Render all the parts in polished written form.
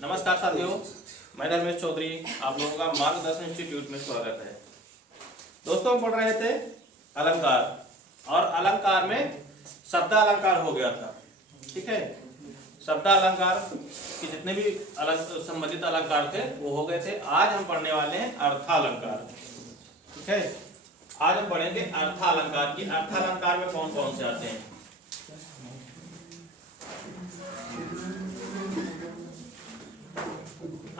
नमस्कार साथियों, मैं धर्मेश चौधरी, आप लोगों का मार्गदर्शन इंस्टीट्यूट में स्वागत है। दोस्तों, हम पढ़ रहे थे अलंकार और अलंकार में शब्दालंकार हो गया था। ठीक है, शब्दालंकार के जितने भी संबंधित अलंकार थे वो हो गए थे। आज हम पढ़ने वाले हैं अर्थालंकार। ठीक है, आज हम पढ़ेंगे अर्थालंकार की। अर्थालंकार में कौन कौन से आते हैं?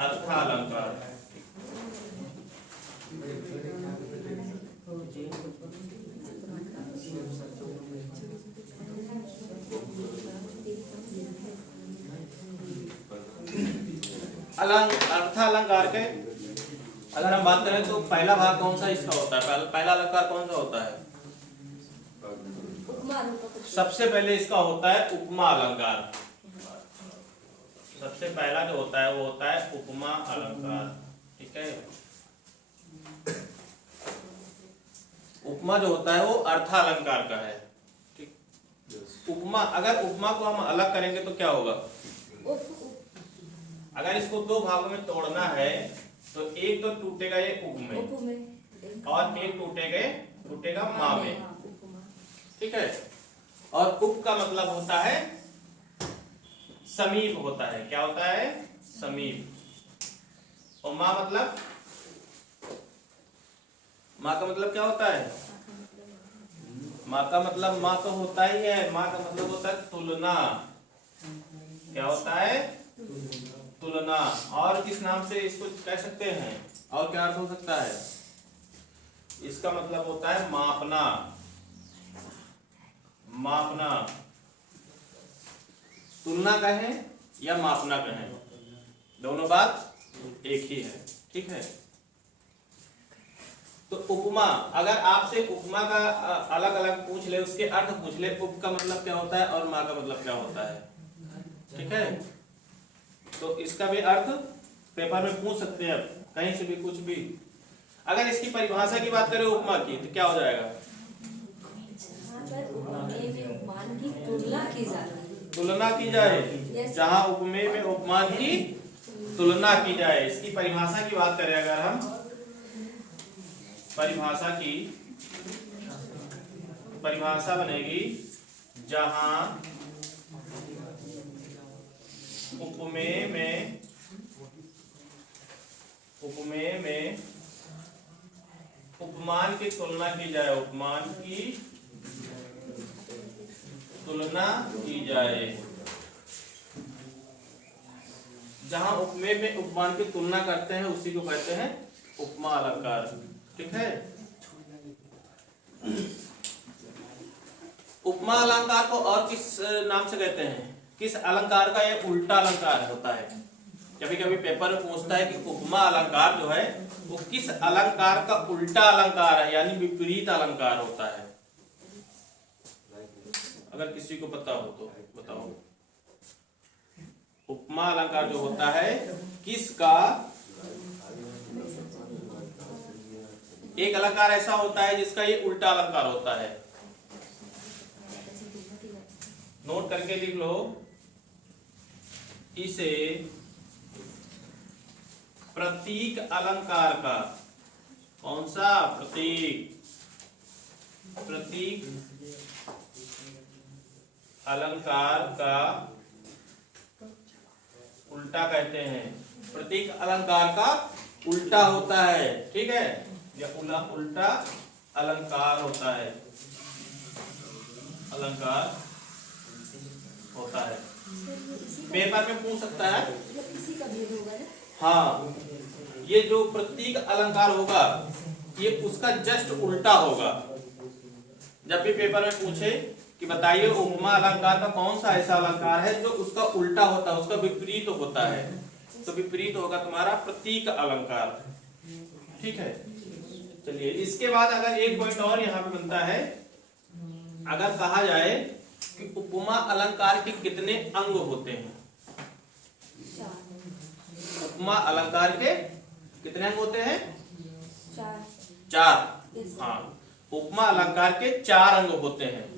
अर्थालंकार अर्थालंकार के अगर हम बात करें तो पहला भाग कौन सा इसका होता है? पहला अलंकार कौन सा होता है? सबसे पहले इसका होता है उपमा अलंकार। सबसे पहला जो होता है वो होता है उपमा अलंकार। ठीक है, उपमा जो होता है वो अर्थालंकार का है। ठीक, उपमा, अगर उपमा को हम अलग करेंगे तो क्या होगा? अगर इसको दो भागों में तोड़ना है तो एक तो टूटेगा ये उप में और एक टूटेगा मा में। ठीक है, और उप का मतलब होता है समीप होता है। क्या होता है? समीप। और माँ मतलब, माँ का मतलब क्या होता है? माँ का मतलब माँ तो होता ही है, माँ का मतलब होता है तुलना। क्या होता है? तुलना। और किस नाम से इसको कह सकते हैं? और क्या अर्थ हो सकता है? इसका मतलब होता है मापना। मापना, तुलना कहें या मापना कहें, दोनों बात एक ही है। ठीक है, तो उपमा, अगर आपसे उपमा का अलग अलग पूछ ले, उसके अर्थ पूछ ले, उप का मतलब क्या होता है और मा का मतलब क्या होता है। ठीक है, तो इसका भी अर्थ पेपर में पूछ सकते हैं, कहीं से भी कुछ भी। अगर इसकी परिभाषा की बात करें उपमा की तो क्या हो जाएगा? तुलना की जाए, जहां उपमेय में उपमान की तुलना की जाए। इसकी परिभाषा की बात करें अगर हम, परिभाषा बनेगी जहां उपमेय में उपमान की तुलना की जाए। उपमान की तुलना की जाए, जहां उपमेय में उपमान की तुलना करते हैं उसी को कहते हैं उपमा अलंकार। ठीक है, उपमा अलंकार को और किस नाम से कहते हैं? किस अलंकार का ये उल्टा अलंकार होता है? कभी कभी पेपर में पूछता है कि उपमा अलंकार जो है वो किस अलंकार का उल्टा अलंकार है, यानी विपरीत अलंकार होता है। अगर किसी को पता हो तो बताओ। उपमा अलंकार जो होता है किसका, एक अलंकार ऐसा होता है जिसका ये उल्टा अलंकार होता है। नोट करके लिख लो, इसे प्रतीक अलंकार का, कौन सा? प्रतीक अलंकार का उल्टा कहते हैं। प्रतीक अलंकार का उल्टा होता है। ठीक है, या उल्टा अलंकार होता है, अलंकार होता है। पेपर में पूछ सकता है। हाँ, ये जो प्रतीक अलंकार होगा ये उसका जस्ट उल्टा होगा। जब भी पेपर में पूछे कि बताइए उपमा अलंकार का कौन सा ऐसा अलंकार है जो उसका उल्टा होता है, उसका विपरीत होता है, तो विपरीत होगा तुम्हारा प्रतीक अलंकार। ठीक है, चलिए इसके बाद अगर एक पॉइंट और यहाँ पे बनता है, अगर कहा जाए कि उपमा अलंकार के कितने अंग होते हैं? उपमा अलंकार के कितने अंग होते हैं? चार। हाँ, उपमा अलंकार के 4 अंग होते हैं।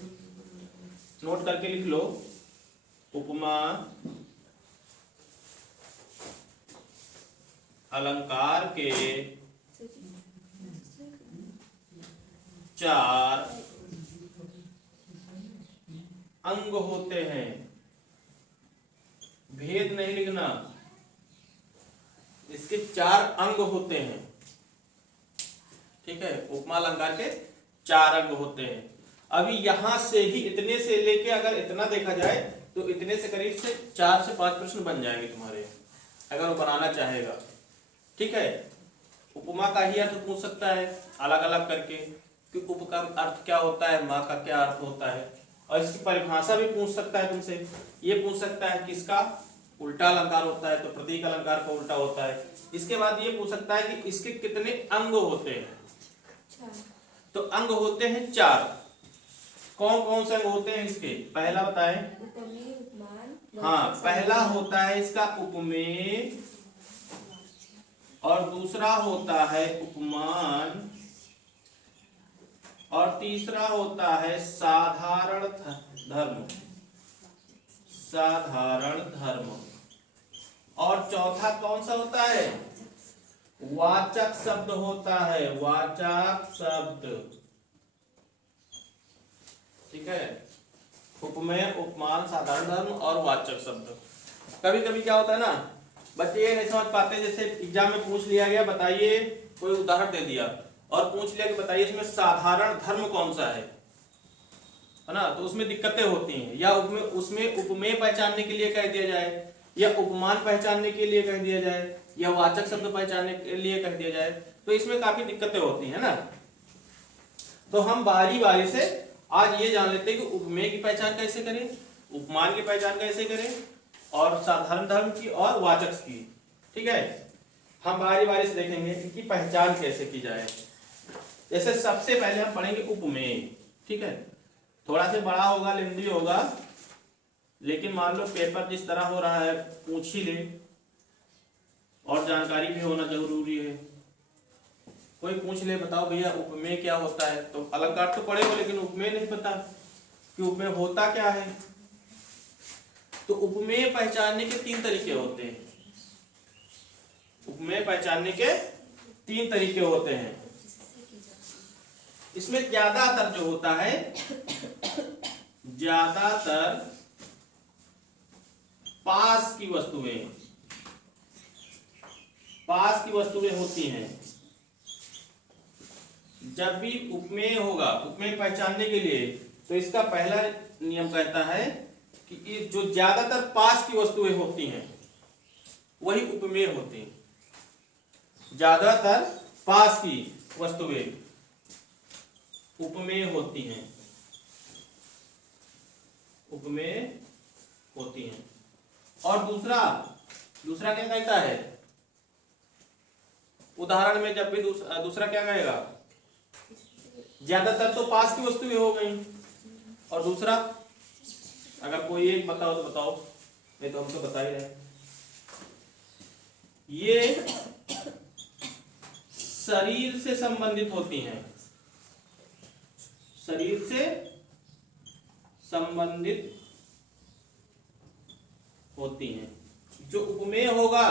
नोट करके लिख लो, उपमा अलंकार के 4 अंग होते हैं। भेद नहीं लिखना, इसके 4 अंग होते हैं। ठीक है, उपमा अलंकार के 4 अंग होते हैं। अभी यहां से ही इतने से लेके अगर इतना देखा जाए तो इतने से करीब से 4 से 5 प्रश्न बन जाएंगे तुम्हारे, अगर वो बनाना चाहेगा। ठीक है, उपमा का ही अर्थ पूछ सकता है अलग अलग करके कि उप का अर्थ क्या होता है, माँ का क्या अर्थ होता है, और इसकी परिभाषा भी पूछ सकता है तुमसे। ये पूछ सकता है कि इसका उल्टा अलंकार होता है तो प्रतीक अलंकार का उल्टा होता है। इसके बाद ये पूछ सकता है कि इसके कितने अंग होते हैं। तो अंग होते हैं 4। कौन कौन से अंग होते हैं इसके, पहला बताएं। उपमेय, उपमान। हाँ, पहला होता है इसका उपमेय, और दूसरा होता है उपमान, और तीसरा होता है साधारण धर्म। साधारण धर्म। और चौथा कौन सा होता है, वाचक शब्द होता है, वाचक शब्द। ठीक है, उपमेय, उपमान, साधारण धर्म और वाचक शब्द। कभी कभी क्या होता है ना, बच्चे ये नहीं समझ पाते, जैसे एग्जाम में पूछ लिया गया बताइए, कोई उदाहरण दे दिया और पूछ लिया कि बताइए इसमें साधारण धर्म कौन सा है ना, तो उसमें दिक्कतें होती हैं। या उसमें उपमेय पहचानने के लिए कह दिया जाए, या उपमान पहचानने के लिए कह दिया जाए, या वाचक शब्द पहचानने के लिए कह दिया जाए, तो इसमें काफी दिक्कतें होती हैं ना। तो हम बारी बारी से आज ये जान लेते हैं कि उपमेय की पहचान कैसे करें, उपमान की पहचान कैसे करें, और साधारण धर्म की और वाचक की। ठीक है, हम बारी बारी से देखेंगे इनकी पहचान कैसे की जाए। जैसे सबसे पहले हम पढ़ेंगे उपमेय। ठीक है, थोड़ा सा बड़ा होगा, लेंदी होगा, लेकिन मान लो पेपर जिस तरह हो रहा है पूछ ही ले, और जानकारी भी होना जरूरी है। कोई पूछ ले बताओ भैया उपमेय क्या होता है, तो अलंकार तो पढ़े हो लेकिन उपमेय नहीं पता कि उपमेय होता क्या है। तो उपमेय पहचानने के 3 तरीके होते हैं। उपमेय पहचानने के 3 तरीके होते हैं। इसमें ज्यादातर जो होता है, ज्यादातर पास की वस्तुएं होती हैं। जब भी उपमेय होगा, उपमेय पहचानने के लिए, तो इसका पहला नियम कहता है कि ये जो ज्यादातर पास की वस्तुएं होती हैं वही उपमेय होती हैं। ज्यादातर पास की वस्तुएं उपमेय होती हैं, उपमेय होती हैं। और दूसरा क्या कहता है, उदाहरण में जब भी दूसरा क्या कहेगा, ज्यादातर तो पास की वस्तुएं हो गई, और दूसरा अगर कोई एक बताओ तो बताओ, नहीं तो हम तो बता ही रहे। ये शरीर से संबंधित होती हैं, शरीर से संबंधित होती हैं। जो उपमेय होगा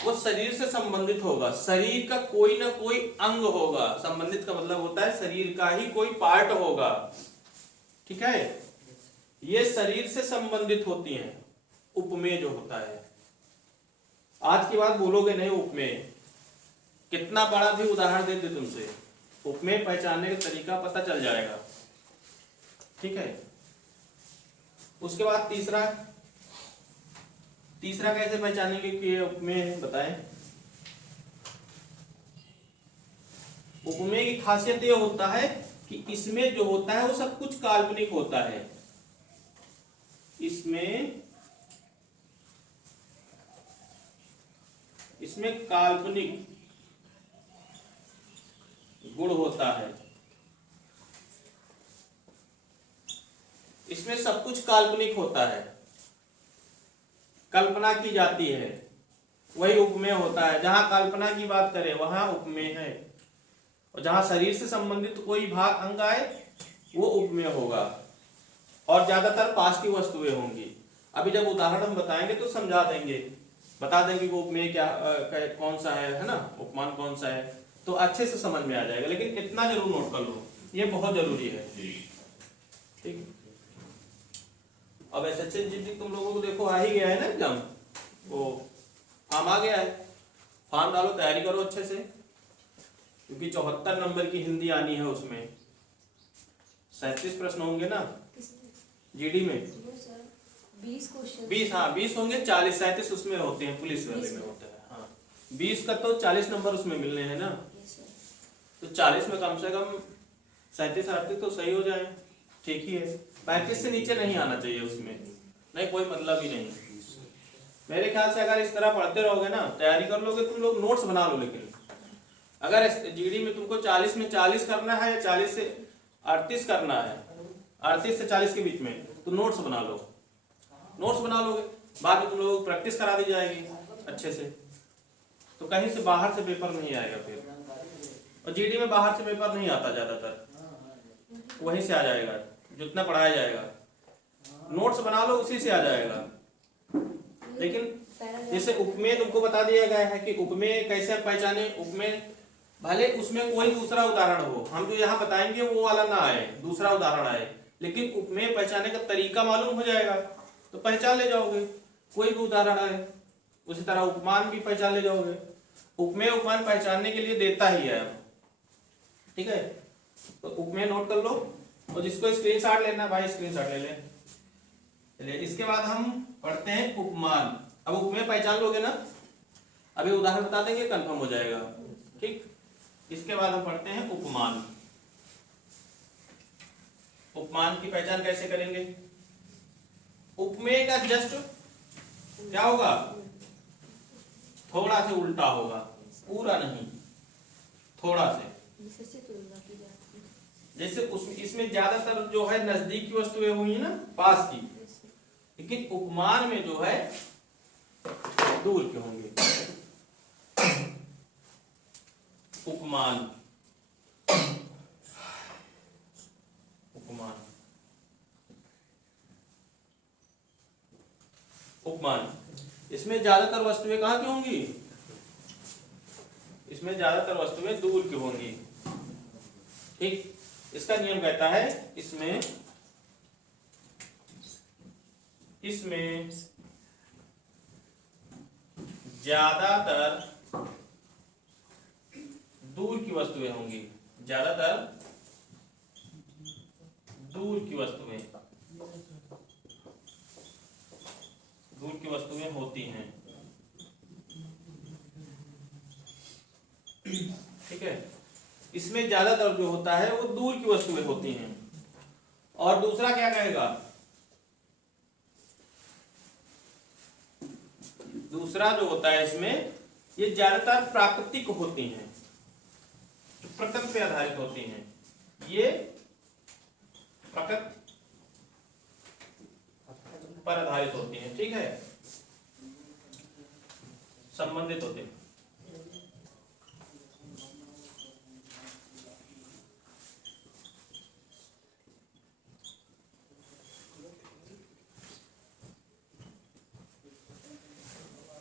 वो शरीर से संबंधित होगा, शरीर का कोई ना कोई अंग होगा। संबंधित का मतलब होता है शरीर का ही कोई पार्ट होगा। ठीक है, ये शरीर से संबंधित होती हैं उपमेय जो होता है। आज की बात बोलोगे नहीं उपमेय, कितना बड़ा भी उदाहरण देते तुमसे, उपमेय पहचानने का तरीका पता चल जाएगा। ठीक है, उसके बाद तीसरा कैसे पहचानेंगे कि ये उपमेय है, बताएं। उपमेय की खासियत ये होता है कि इसमें जो होता है वो सब कुछ काल्पनिक होता है। इसमें काल्पनिक गुण होता है। इसमें सब कुछ काल्पनिक होता है, कल्पना की जाती है, वही उपमेय होता है। जहां कल्पना की बात करें वहां उपमेय है, और जहां शरीर से संबंधित कोई भाग अंग आए वो उपमेय होगा, और ज्यादातर पास की वस्तुएं होंगी। अभी जब उदाहरण हम बताएंगे तो समझा देंगे बता दें कि वो उपमेय क्या कौन सा है ना, उपमान कौन सा है, तो अच्छे से समझ में आ जाएगा। लेकिन इतना जरूर नोट कर लो, ये बहुत जरूरी है। ठीक, अब एसएससी जीडी तुम लोगों को देखो आ ही गया है ना एग्जाम, वो फॉर्म आ गया है, फॉर्म डालो, तैयारी करो अच्छे से, क्योंकि 74 नंबर की हिंदी आनी है, उसमें 37 प्रश्न होंगे ना जीडी में, 20 क्वेश्चन, 20, हाँ 20 होंगे, 40 37 उसमें होते हैं, पुलिस वाले में होता है। हाँ 20 का तो 40 नंबर उसमें मिलने हैं ना, तो 40 में कम से कम 37 38 तो सही हो जाए, ठीक ही है। 35 से नीचे नहीं आना चाहिए उसमें, नहीं कोई मतलब ही नहीं। मेरे ख्याल से अगर इस तरह पढ़ते रहोगे ना, तैयारी कर लोगे, तुम लोग नोट्स बना लो। लेकिन अगर जीडी में तुमको 40 में 40 करना है या 40 से 38 करना है, 38 से 40 के बीच में, तो नोट्स बना लो। नोट्स बना लोगे, बाद में तुम लोगों को प्रैक्टिस करा दी जाएगी अच्छे से, तो कहीं से बाहर से पेपर नहीं आएगा फिर। और जीडी में बाहर से पेपर नहीं आता ज्यादातर, वहीं से आ जाएगा जितना पढ़ाया जाएगा। नोट्स बना लो, उसी से आ जाएगा। लेकिन जैसे उपमेय तुमको बता दिया गया है कि उपमेय कैसे पहचाने, उपमेय भले उसमें कोई दूसरा उदाहरण हो, हम जो यहाँ बताएंगे वो वाला ना आए, दूसरा उदाहरण आए, लेकिन उपमेय पहचाने का तरीका मालूम हो जाएगा तो पहचान ले जाओगे, कोई भी उदाहरण आए। उसी तरह उपमान भी पहचान ले जाओगे, उपमेय उपमान पहचानने के लिए देता ही है, ठीक है। तो उपमेय नोट कर लो, और जिसको स्क्रीनशॉट लेना भाई स्क्रीनशॉट ले ले। चलिए इसके बाद हम पढ़ते हैं उपमान। अब उपमेय पहचान लोगे ना, अभी उदाहरण बता देंगे, कंफर्म हो जाएगा, ठीक। इसके बाद हम पढ़ते हैं उपमान। उपमान की पहचान कैसे करेंगे? उपमेय का जस्ट क्या होगा, थोड़ा से उल्टा होगा, पूरा नहीं, थोड़ा से। जैसे उसमें इसमें ज्यादातर जो है नजदीक की वस्तुएं हुई है ना, पास की, लेकिन उपमान में जो है दूर के होंगे। उपमान, उपमान, उपमान, इसमें ज्यादातर वस्तुएं कहाँ की होंगी? इसमें ज्यादातर वस्तुएं दूर की होंगी, ठीक। इसका नियम कहता है इसमें ज्यादातर दूर की वस्तुएं होंगी, ज्यादातर दूर की वस्तुएं होती हैं, ठीक है। इसमें ज्यादातर जो होता है वो दूर की वस्तुएं होती हैं। और दूसरा क्या कहेगा, दूसरा जो होता है इसमें, ये ज्यादातर प्राकृतिक होती हैं, प्रकृति पे आधारित होती हैं, ये प्रकृति पर आधारित होती हैं, ठीक है, संबंधित होते हैं।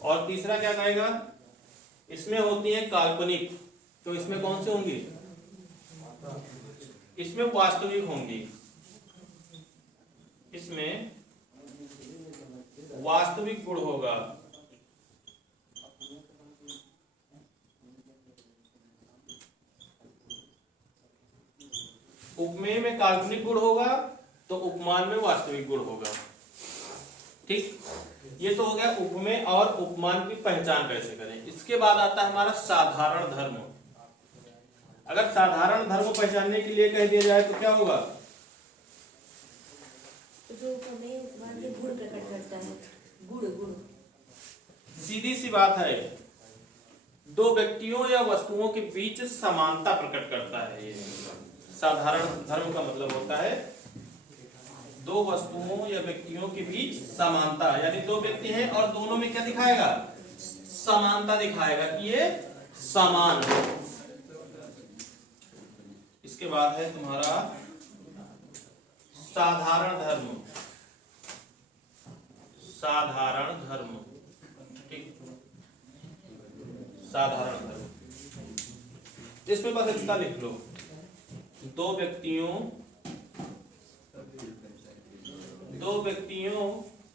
और तीसरा क्या कहेगा, इसमें होती है काल्पनिक, तो इसमें कौन से होंगी? इसमें वास्तविक होंगी, इसमें वास्तविक गुण होगा, उपमेय में काल्पनिक गुण होगा तो उपमान में वास्तविक गुण होगा, ठीक। ये तो हो गया उपमेय और उपमान की पहचान कैसे करें। इसके बाद आता है हमारा साधारण धर्म। अगर साधारण धर्म पहचानने के लिए कह दिया जाए तो क्या होगा? जो उपमेय उपमान के गुण प्रकट करता है, गुण। सीधी सी बात है, दो व्यक्तियों या वस्तुओं के बीच समानता प्रकट करता है। ये साधारण धर्म का मतलब होता है दो वस्तुओं या व्यक्तियों के बीच समानता, यानी दो व्यक्ति हैं और दोनों में क्या दिखाएगा? समानता दिखाएगा कि ये समान है। इसके बाद है तुम्हारा साधारण धर्म, साधारण धर्म, ठीक। साधारण धर्म। इसमें बस इतना लिख लो, दो व्यक्तियों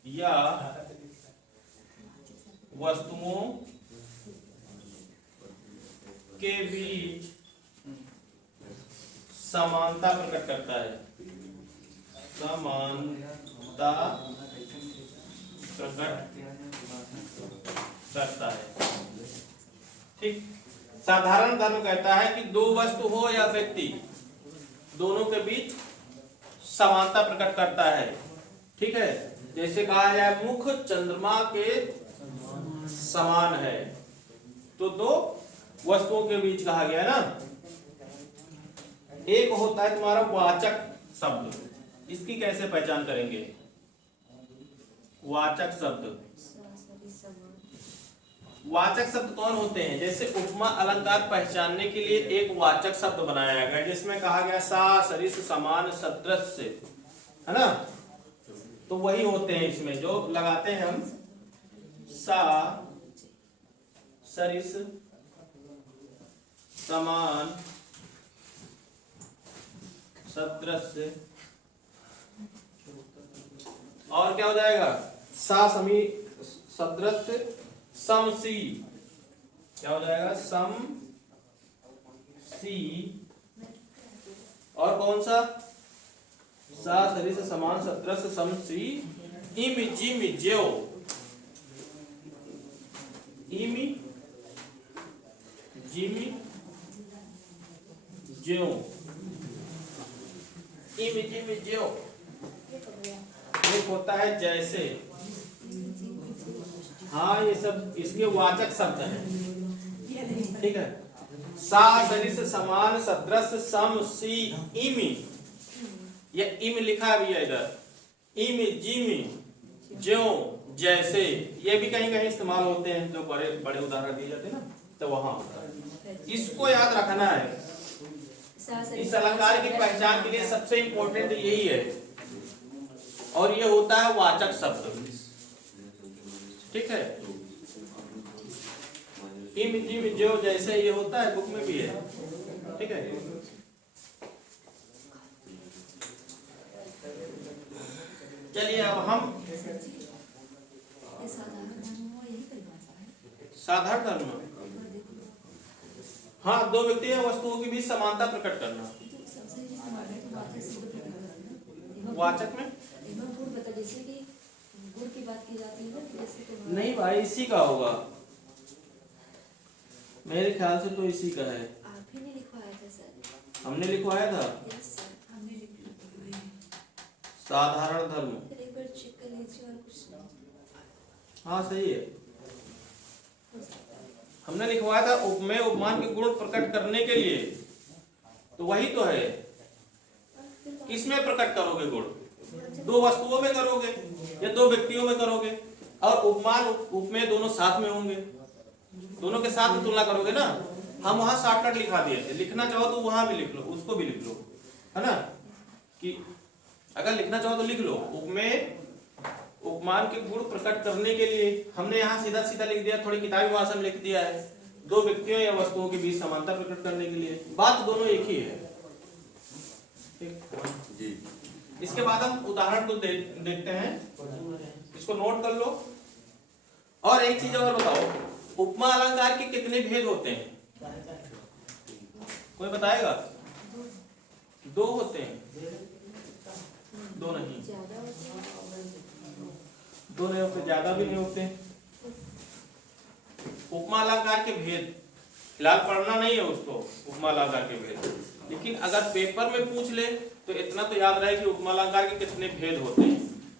या वस्तुओं के बीच समानता प्रकट करता है, समानता प्रकट करता है। ठीक, साधारण धर्म कहता है कि दो वस्तु हो या व्यक्ति, दोनों के बीच समानता प्रकट करता है। ठीक है, जैसे कहा जाए मुख चंद्रमा के समान है, तो दो वस्तुओं के बीच कहा गया ना। एक होता है तुम्हारा वाचक शब्द, इसकी कैसे पहचान करेंगे? वाचक शब्द, वाचक शब्द कौन होते हैं? जैसे उपमा अलंकार पहचानने के लिए एक वाचक शब्द बनाया गया, जिसमें कहा गया सा सरिस समान सदृश, है ना। तो वही होते हैं इसमें जो लगाते हैं हम, सा सरिस समान सदृश, और क्या हो जाएगा? सा समी सदृश समसी, क्या हो जाएगा? सम सी। और कौन सा? सा सरिस समान सदृश समसी इम जिम ज्यो, इम जिम ज्यो, इम जिम ज्यो। एक होता है जैसे, हाँ ये सब इसके वाचक शब्द हैं। ठीक है, सा सरिस समान सदृश सम सी इम, ये इम लिखा भी है इधर, इम जिम ज्यो जैसे, ये भी कहीं कहीं इस्तेमाल होते हैं, जो बड़े बड़े उदाहरण दिए जाते हैं ना, तो वहां होता है। इसको याद रखना है। इस अलंकार की पहचान के लिए सबसे इंपॉर्टेंट यही है, और ये होता है वाचक शब्द। ठीक है, इम जिम ज्यो जैसे ये होता है, बुक में भी है। ठीक है, चलिए अब हम साधारण धर्म, हाँ दो व्यक्ति या वस्तुओं की भी समानता प्रकट करना। वाचक में नहीं भाई, इसी का होगा मेरे ख्याल से, तो इसी का है। आप ही ने लिखवाया था सर। हमने लिखवाया था। यस सर, हमने लिखवाया। साधारण धर्म, एक बार चेक कर लीजिए और कुछ नहीं। हाँ सही है, हमने लिखवाया था उपमेय उपमान के गुण प्रकट करने के लिए, तो वही तो है। किसमें प्रकट करोगे गुण? दो वस्तुओं में करोगे या दो व्यक्तियों में करोगे, और उपमान उपमेय दोनों साथ में होंगे, दोनों के साथ में तुलना करोगे ना। हम वहां शॉर्टकट लिखा दिए थे, लिखना चाहो तो वहां भी लिख लो, उसको भी लिख लो, है ना। कि अगर लिखना चाहो तो लिख लो, उपमेय उपमान के गुण प्रकट करने के लिए। हमने यहाँ सीधा सीधा लिख दिया, थोड़ी किताबी भाषा में लिख दिया है, दो व्यक्तियों या वस्तुओं के बीच समानता प्रकट करने के लिए। बात दोनों एक ही है। ठीक, इसके बाद हम उदाहरण को देखते हैं, इसको नोट कर लो। और एक चीज और बताओ, उपमा अलंकार के कितने भेद होते हैं? कोई बताएगा? दो होते हैं, दो नहीं, दो नहीं होते, ज्यादा भी नहीं होते। उपमा अलंकार के भेद फिलहाल पढ़ना नहीं है उसको, उपमा अलंकार के भेद, लेकिन अगर पेपर में पूछ ले तो इतना तो याद रहे कि उपमा अलंकार के कितने भेद होते हैं।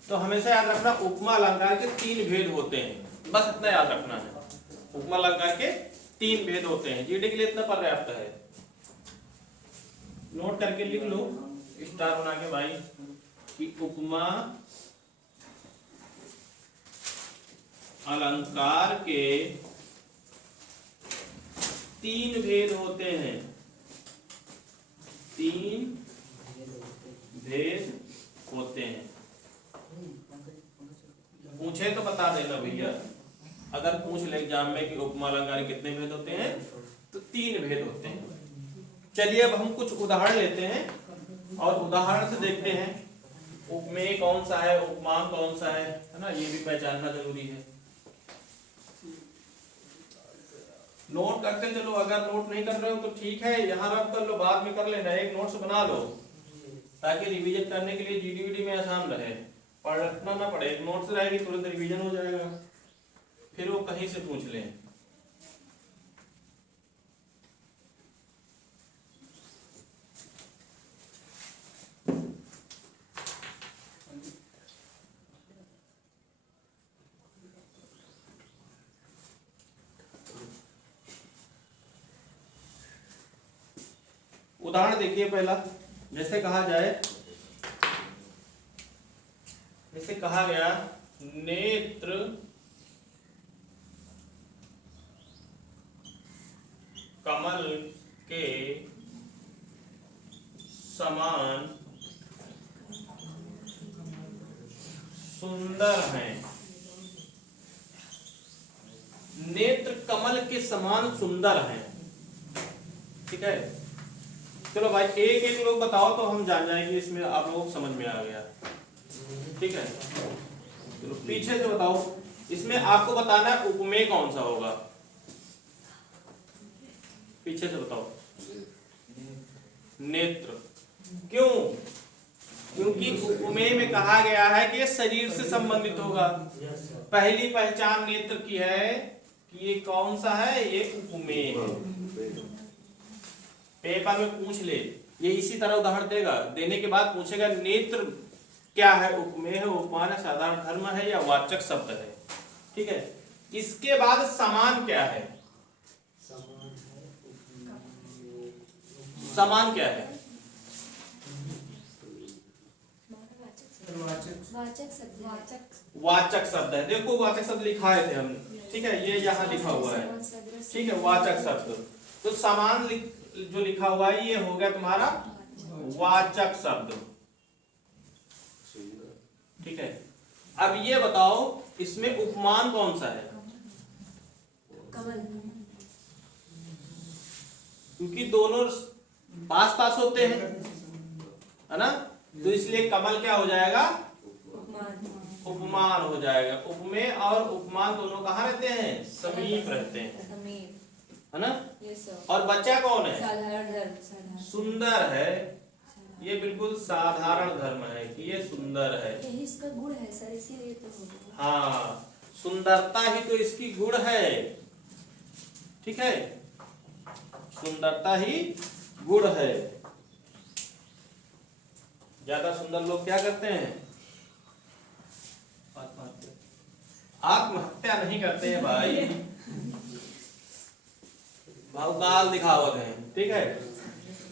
तो हमेशा याद रखना, उपमा अलंकार के 3 भेद होते हैं, बस इतना याद रखना है। उपमा अलंकार के 3 भेद होते हैं, जीडी के लिए इतना पर्याप्त है। नोट करके लिख लो, स्टार बना के भाई, कि उपमा अलंकार के 3 भेद होते हैं, 3 भेद होते हैं। पूछे तो बता देना भैया। अगर पूछ ले एग्जाम में कि उपमा अलंकार के कितने भेद होते हैं, तो 3 भेद होते हैं। चलिए अब हम कुछ उदाहरण लेते हैं और उदाहरण से देखते हैं उपमेय कौन सा है, उपमान कौन सा है ना, ये भी पहचानना जरूरी है। नोट करते चलो, अगर नोट नहीं कर रहे हो तो ठीक है, यहाँ रब कर लो, बाद में कर लेना, एक नोट्स बना लो ताकि रिवीजन करने के लिए जीडीवीडी में आसान रहे, पढ़ना ना पड़े। एक नोट्स रहेगी तुरंत रिवीजन हो जाएगा, फिर वो कहीं से पूछ लें। उदाहरण देखिए पहला, जैसे कहा जाए, जैसे कहा गया नेत्र कमल के समान सुंदर हैं। नेत्र कमल के समान सुंदर हैं, ठीक है। चलो भाई एक एक लोग बताओ तो हम जान जाएंगे, इसमें आप लोगों को समझ में आ गया, ठीक है। चलो पीछे से बताओ, इसमें आपको बताना है उपमेय कौन सा होगा, पीछे से बताओ। नेत्र, क्यों? क्योंकि उपमेय में कहा गया है कि ये शरीर से संबंधित होगा। पहली पहचान नेत्र की है कि ये कौन सा है, ये उपमेय है। पेपर में पूछ ले, ये इसी तरह उदाहरण देगा, देने के बाद पूछेगा नेत्र क्या है, उपमेय है, उपमान है, साधारण धर्म है या वाचक शब्द है, ठीक है। इसके बाद समान क्या है, समान क्या है, वाचक शब्द है। देखो वाचक शब्द लिखाए थे हमने, ठीक है, ये यहाँ लिखा हुआ है, ठीक है, वाचक शब्द। तो समान जो लिखा हुआ है ये हो गया तुम्हारा वाचक शब्द, ठीक है। अब ये बताओ इसमें उपमान कौन सा है, कमल, क्योंकि दोनों पास पास होते हैं, है ना, तो इसलिए कमल क्या हो जाएगा, उपमान हो जाएगा। उपमेय और उपमान दोनों कहाँ रहते हैं, समीप रहते हैं, है ना। और बच्चा कौन है, साधारण धर्म, सुंदर है, ये बिल्कुल साधारण धर्म है कि ये सुंदर है, यही इसका गुण है सर, इसीलिए तो होगा। हाँ, सुंदरता ही तो इसकी गुण है, ठीक है, सुंदरता ही गुण है। ज्यादा सुंदर लोग क्या करते हैं, आत्महत्या नहीं करते हैं भाई, बहुकाल दिखावत है, ठीक है।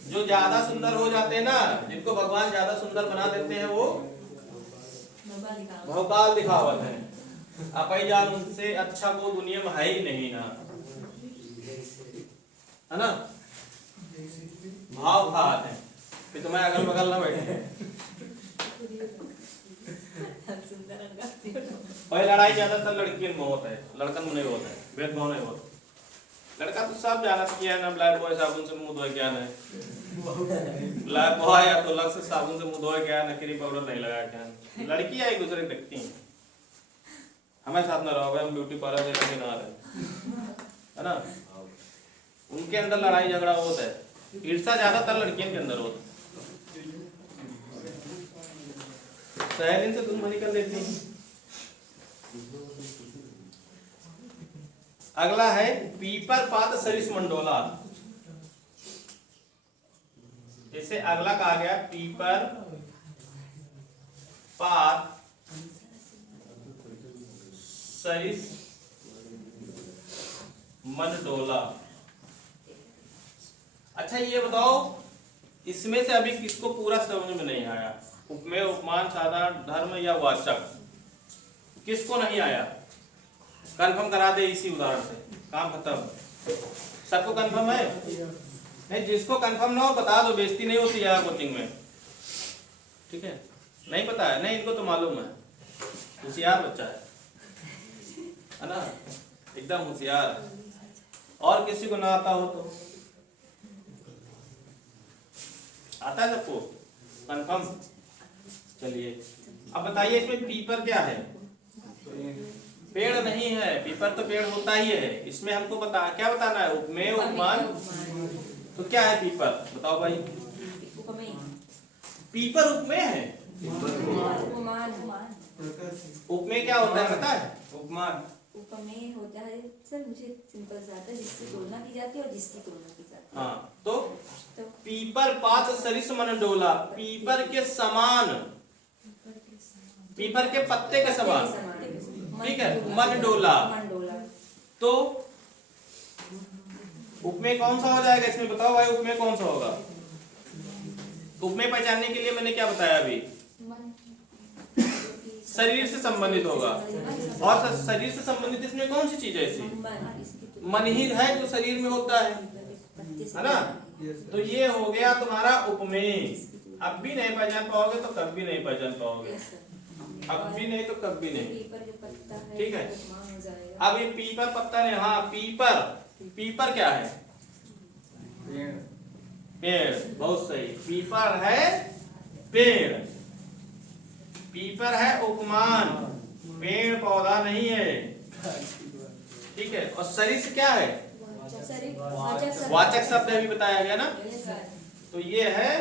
जो ज्यादा सुंदर हो जाते हैं ना, जिनको भगवान ज्यादा सुंदर बना देते हैं, वो बहुकाल दिखावत है। अपई जान उनसे अच्छा को दुनिया में है ही नहीं ना, है ना, भाव खात है। फिर तुम्हें अगल बगल ना बैठे, और लड़ाई ज्यादातर लड़कियों में होता है, लड़कन में नहीं होता है, भेदभाव नहीं होता। लड़का तो सब जाना किया है ना, ब्लैक बॉय साबुन से मुंह धोए क्या है, ब्लैक बॉय या तो लक्स से साबुन से मुंह धोए क्या, नकली पाउडर नहीं लगाया क्या। लड़कियां एक दूसरे को देखती हैं, हमारे साथ ना रहोगे, हम ब्यूटी पार्लर से कभी ना रहे, है ना। उनके अंदर लड़ाई झगड़ा होता है, ईर्षा ज्यादातर लड़कियों के अंदर होता है, सहेलिन से दुश्मनी कर लेती है। अगला है पीपर पात सरिस मंडोला, जैसे अगला कहा गया पीपर पात सरिस मंडोला। अच्छा ये बताओ इसमें से अभी किसको पूरा समझ में नहीं आया, उपमेय, उपमान, साधारण धर्म या वाचक, किसको नहीं आया, कंफर्म करा दे इसी उदाहरण से, काम खत्म। सबको कंफर्म है? नहीं, जिसको कंफर्म ना हो बता दो, बेइज्जती नहीं होती है कोचिंग में, ठीक है। नहीं पता है, नहीं इनको तो मालूम है, होशियार बच्चा है ना। एकदम होशियार। और किसी को ना आता हो तो आता है सबको कंफर्म? चलिए अब बताइए इसमें पीपर क्या है? पेड़ नहीं है, पीपर तो पेड़ होता ही है। इसमें हमको क्या बताना है? उपमेय उपमान। तो क्या है पीपर? बताओ भाई। उपमेय। पीपर उपमेय है? उपमान। उपमेय क्या होता है पता है? उपमान। उपमेय होता है सर, मुझे सिंपल सा आता है, जिससे तुलना की जाती है और जिसकी तुलना की जाती है। हाँ तो तो पीपर पात सरिस मन डोला, पीपर के समान, पीपर के पत्ते के समान, ठीक है, मन डोला। तो उपमेय कौन सा हो जाएगा इसमें? बताओ भाई उपमेय कौन सा होगा? उपमेय पहचानने के लिए मैंने क्या बताया अभी? शरीर से संबंधित होगा। और शरीर से संबंधित इसमें कौन सी चीज है ऐसी? मन ही है जो शरीर में होता है ना? तो ये हो गया तुम्हारा उपमेय। अब भी नहीं पहचान पाओगे तो कभी नहीं पहचान पाओगे, अब भी नहीं तो कभी नहीं, ठीक है। अब ये पीपर पत्ता नहीं, हाँ पीपर, पीपर क्या है? पेड़, बहुत सही। पीपर है पेड़, पीपर है उपमान, पेड़ पौधा नहीं है, ठीक है। और शरीर से क्या है? वाचक शब्द अभी बताया गया ना, तो ये है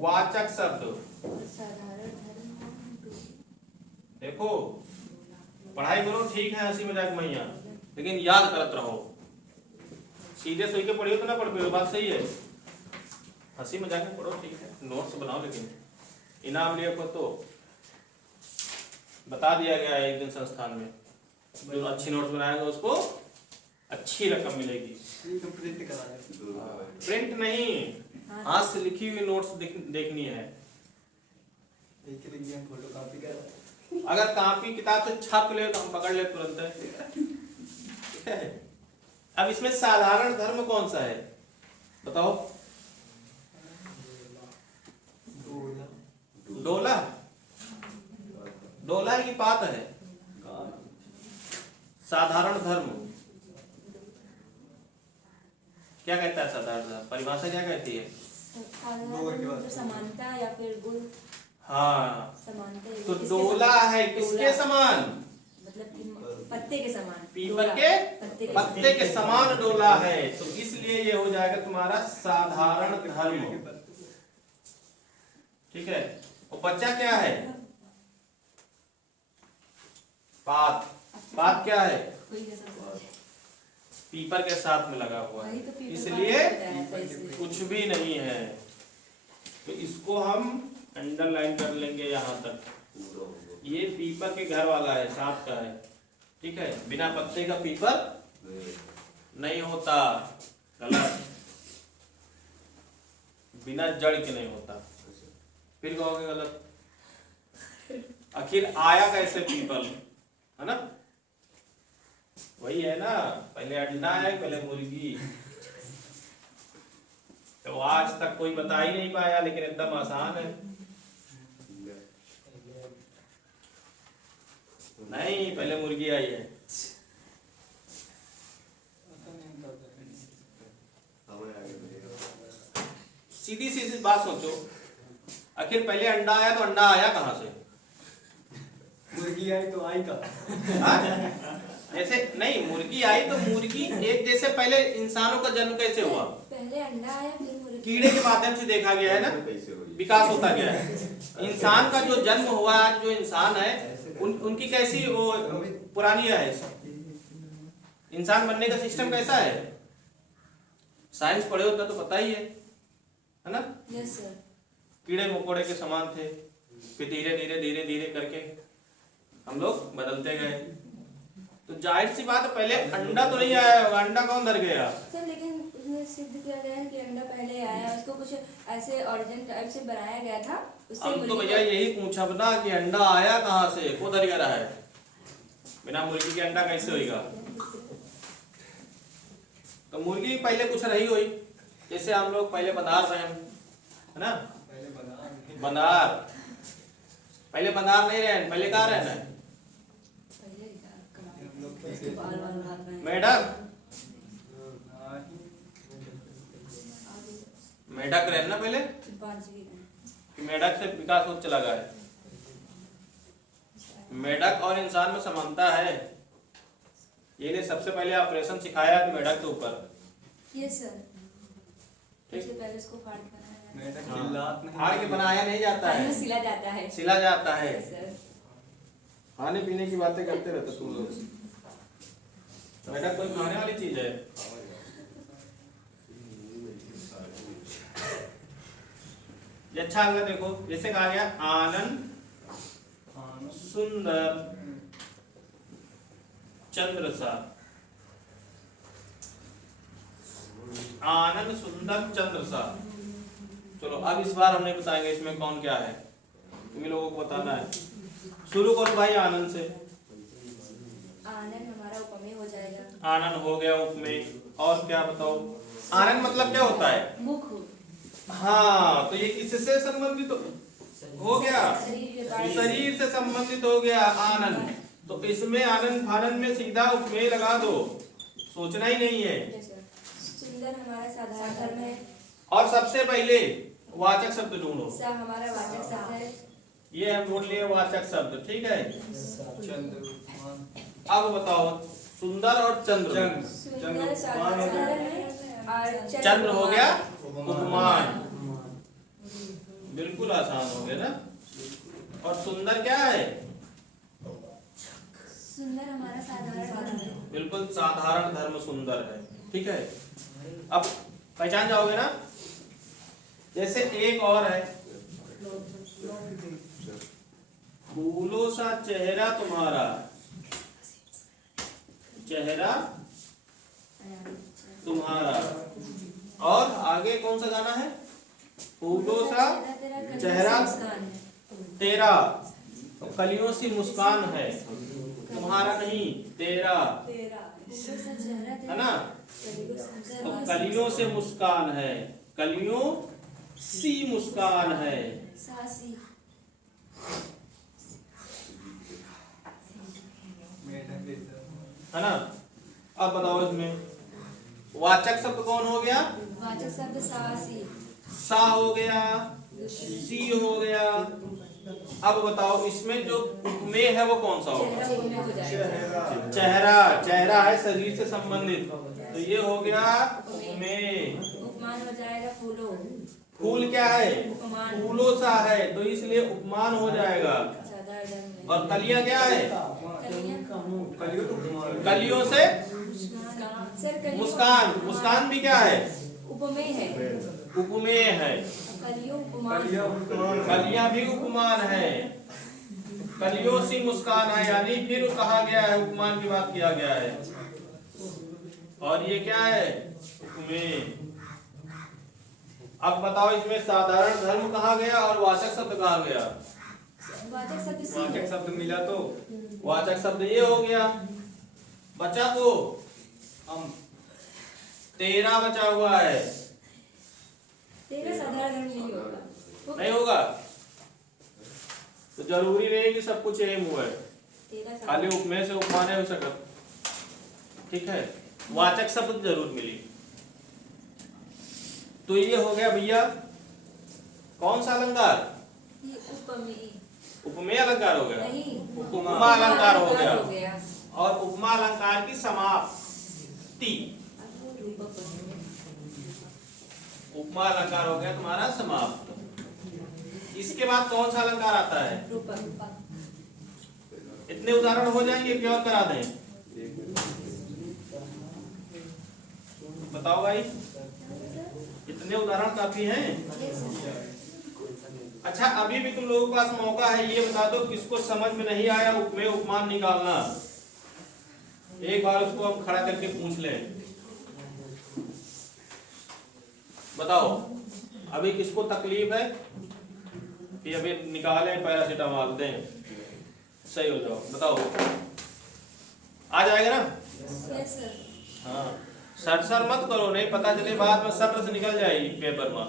वाचक शब्द। देखो पढ़ाई करो ठीक है, हंसी मजाक मैया, लेकिन याद करत रहो। सीधे सोच के पढ़ियो तो ना पढ़ पाओ, बात सही है। हंसी मजाक में पढ़ो ठीक है, नोट्स बनाओ, लेकिन इनाम लिए को तो बता दिया गया है एक दिन संस्थान में, जो अच्छी नोट्स बनाएगा उसको अच्छी रकम मिलेगी। प्रिंट नहीं, हाथ से लिखी हुई नोट्स देखनी है। अगर कॉपी किताब से छाप ले तो हम पकड़ ले तुरंत, ठीक है। अब इसमें साधारण धर्म कौन सा है बताओ? डोला, डोला की बात है। साधारण धर्म क्या कहता है? साधारण धर्म परिभाषा क्या कहती है? समानता या फिर गुण। हाँ, समानता तो डोला है किसके समान? मतलब कि पत्ते के समान, पीपर के पत्ते के समान डोला है, तो इसलिए ये हो जाएगा तुम्हारा साधारण धर्म, ठीक है। और बच्चा क्या है? पात, पात क्या है? पीपर के साथ में लगा हुआ है, इसलिए कुछ भी नहीं है। तो इसको हम अंडरलाइन कर लेंगे यहां तक। ये पीपर के घर वाला है, साथ का है, ठीक है। बिना पत्ते का पीपर नहीं होता, गलत। बिना जड़ के नहीं होता, फिर कहोगे गलत। आखिर आया कैसे पीपल, है ना? वही है ना, पहले अंडा है पहले मुर्गी। तो आज तक कोई बता ही नहीं पाया, लेकिन एकदम आसान है। नहीं, पहले मुर्गी आई है। सीधी सीधी बात सोचो, आखिर पहले अंडा आया तो अंडा आया कहां से? मुर्गी आई तो आई का। जैसे नहीं, मुर्गी आई तो मुर्गी एक जैसे पहले इंसानों का जन्म कैसे हुआ? पहले अंडा आया फिर मुर्गी। कीड़े के माध्यम से देखा गया है ना, विकास होता गया है। इंसान का जो जन्म हुआ, आज जो इंसान है उनकी कैसी वो पुरानी है, इंसान बनने का सिस्टम कैसा है? साइंस पढ़े होता तो पता ही है ना? Yes sir. कीड़े मकोड़े के समान थे, फिर धीरे धीरे धीरे धीरे करके हम लोग बदलते गए। तो जाहिर सी बात है पहले अंडा तो नहीं आया होगा, अंडा कौन धर गया? सर लेकिन उसमें सिद्ध किया गया है कि अंडा पहले आया, उसको कुछ ऐसे ओरिजिन टाइप से बनाया गया था। हम तो भैया यही पूछा बना कि अंडा आया कहाँ से, को धर गया है? बिना मुर्गी के अंडा कैसे होगा? तो मुर्गी पहले कुछ रही हुई, जैसे हम लोग पहले बंदार रहे, है ना? बंदार पहले बंदार नहीं रहे, पहले कहाँ रहना है? उसके बाल वाल भाग रहे हैं। मेढक मेढक रहे ना पहले चिंपांजी भी हैं। कि मेढक से विकास हो चला गया है। मेढक और इंसान में समानता है। ये ने सबसे पहले ऑपरेशन सिखाया है मेढक के ऊपर। ये सर सबसे पहले इसको फाड़ के बनाया जाता है। मेढक चिल्लात नहीं। फाड़ के बनाया नहीं जाता पानी में है, सिला जाता है। सिला जाता है। Yes sir. खाने पीने की बातें करते रहते तुम लोग। मेढक कोई खाने वाली चीज है? ये अच्छा होगा। देखो जैसे कहा गया आनंद सुंदर चंद्र सा। आनंद सुंदर चंद्र सा। चलो अब इस बार हम नहीं बताएंगे इसमें कौन क्या है, तुम्हें लोगों को बताना है। शुरू करो भाई आनंद से। आनंद हमारा उपमेय हो जाएगा। आनंद हो गया उपमेय। और क्या बताओ? आनंद मतलब क्या होता है? मुख हाँ, तो ये किससे संबंधित हो गया? शरीर के बारे में। शरीर से संबंधित हो गया आनंद। तो इसमें आनंद फानंद में सीधा उपमेय लगा दो, सोचना ही नहीं है। Yes sir. सुंदर हमारा साधारण धर्म है। और सबसे पहले वाचक शब्द ढूंढो। सा हमारा वाचक शब्द है। ये हम ढूंढ लिए वाचक शब्द, ठीक है। चंद्र अब बताओ सुंदर और चंद्र। सुंदर साधारण धर्म है और चंद्र हो गया उपमान। बिल्कुल आसान हो गया ना। और सुंदर क्या है? सुंदर हमारा साधारण धर्म है। बिल्कुल साधारण धर्म सुंदर है, ठीक है। अब पहचान जाओगे ना। जैसे एक और है, फूलों सा चेहरा तुम्हारा, चेहरा तुम्हारा। और आगे कौन सा गाना है? फूलों सा चेहरा तेरा, कलियों सी मुस्कान है, तुम्हारा नहीं तेरा, है ना। तो कलियों से मुस्कान है, कलियों सी मुस्कान है। सासी है ना। अब बताओ इसमें वाचक शब्द कौन हो गया? वाचक शब्द सासी सा हो गया, सी हो गया। अब बताओ इसमें जो उपमेय है वो कौन सा होगा? चेहरा उपमेय हो जाएगा। चेहरा, चेहरा है शरीर से संबंधित, तो ये हो गया उपमेय। उपमान हो जाएगा फूलों। फूल क्या है? उपमान। फूलों सा है, तो इसलिए उपमान हो जाएगा। साधारण धर्म है। और कलियां क्या है? कलियुग कलियों से सर कलियुग मुस्कान। मुस्कान भी क्या है? उपमेय है। उपमेय है। कलियुग उपमान। कलियां भी उपमान है। कलियों सी मुस्कान है, यानी फिर कहा गया है, उपमान की बात किया गया है। और ये क्या है? उपमेय। अब बताओ इसमें साधारण धर्म कहा गया और वाचक शब्द कहा गया? वाचक शब्द सी वाचक है। शब्द मिला तो वाचक शब्द ये हो गया। बचा को हम तेरा बचा हुआ है, तेरा साधारण धर्म नहीं होगा। वो नहीं होगा। तो जरूरी नहीं कि सब कुछ एम हुआ है, तेरा खाली उपमेय से उपमान हो सकता, ठीक है। वाचक शब्द जरूर मिली। तो ये हो गया भैया कौन सा अलंकार? ये उपमेय उपमेय अलंकार हो गया। नहीं, उपमा अलंकार हो हो गया। गया। और उपमा अलंकार की समाप्ति। उपमा अलंकार हो गया तुम्हारा समाप्त। इसके बाद कौन सा अलंकार आता है? रूपक। इतने उदाहरण हो जाएंगे कि और करा दें? बताओ भाई, इतने उदाहरण काफी हैं। अच्छा अभी भी तुम लोगों के पास मौका है, ये बता दो किसको समझ में नहीं आया उपमेय उपमान निकालना। एक बार उसको हम खड़ा करके पूछ लें। बताओ अभी किसको तकलीफ है कि अभी निकालें पैरासीटामोल दें, सही हो जाओ। बताओ आ जाएगा ना? Yes sir. हाँ, सर मत करो, नहीं पता चले बाद में सर से निकल जाएगी पेपर में।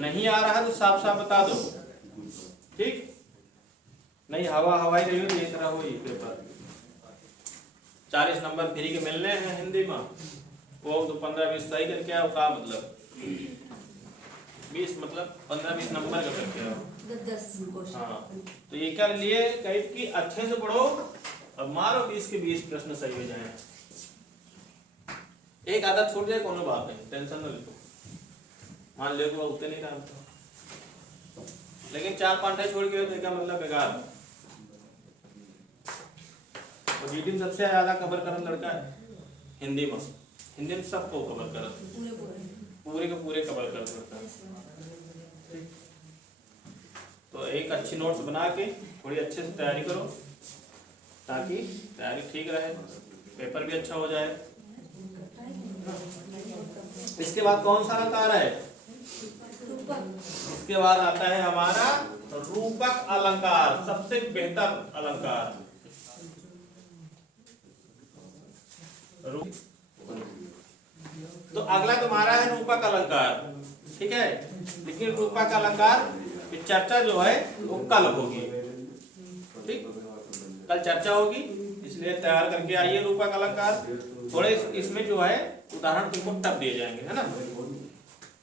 नहीं आ रहा तो साफ साफ बता दो, ठीक। नहीं हवा हवाई रही हो तो ये तरह हो पेपर। 40 नंबर फ्री के मिलने हैं हिंदी में, वो तो 15-20 सही करके आओ, का मतलब 20 मतलब 15-20 नंबर का करके आओ। 10 क्वेश्चन। हाँ, तो ये कर लिए कहीं कि अच्छे से पढ़ो और मारो 20 के 20 प्रश्न सही हो जाए। एक आदत छूट जाए कोनो बात नहीं, टेंशन न लो, मान लो कि वो उतने नहीं काम था, लेकिन 4-5 छोड़ के तो क्या मतलब बेकार। और रीडिंग सबसे ज्यादा कवर करन लड़का है हिंदी में सबको कवर कर, पूरे के पूरे कवर कर सकता है। तो एक अच्छी नोट्स बना के थोड़ी अच्छे से तैयारी करो ताकि तैयारी ठीक रहे, पेपर भी अच्छा हो जाए। इसके बाद कौन सा अलंकार है? इसके बाद आता है हमारा रूपक अलंकार, सबसे बेहतर अलंकार। तो अगला तुम्हारा है रूपक अलंकार, ठीक है। लेकिन रूपक अलंकार की चर्चा जो है वो कल होगी, ठीक, कल चर्चा होगी, इसलिए तैयार करके आइए रूपक अलंकार। थोड़े इसमें जो है उदाहरण तुमको टफ दिए जाएंगे, है ना,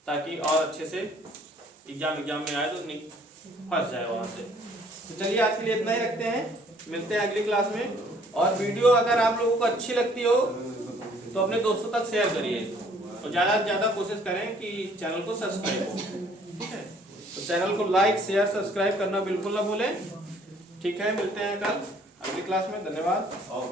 ताकि और अच्छे से एग्जाम में आए तो फंस जाए वहां से। तो चलिए आज के लिए इतना ही रखते हैं, मिलते हैं अगली क्लास में। और वीडियो अगर आप लोगों को अच्छी लगती हो तो अपने दोस्तों तक शेयर करिए और ज़्यादा से ज़्यादा कोशिश करें कि चैनल को सब्सक्राइब हो, ठीक है। तो चैनल को लाइक शेयर सब्सक्राइब करना बिल्कुल ना भूलें, ठीक है। मिलते हैं कल अगली क्लास में, धन्यवाद। और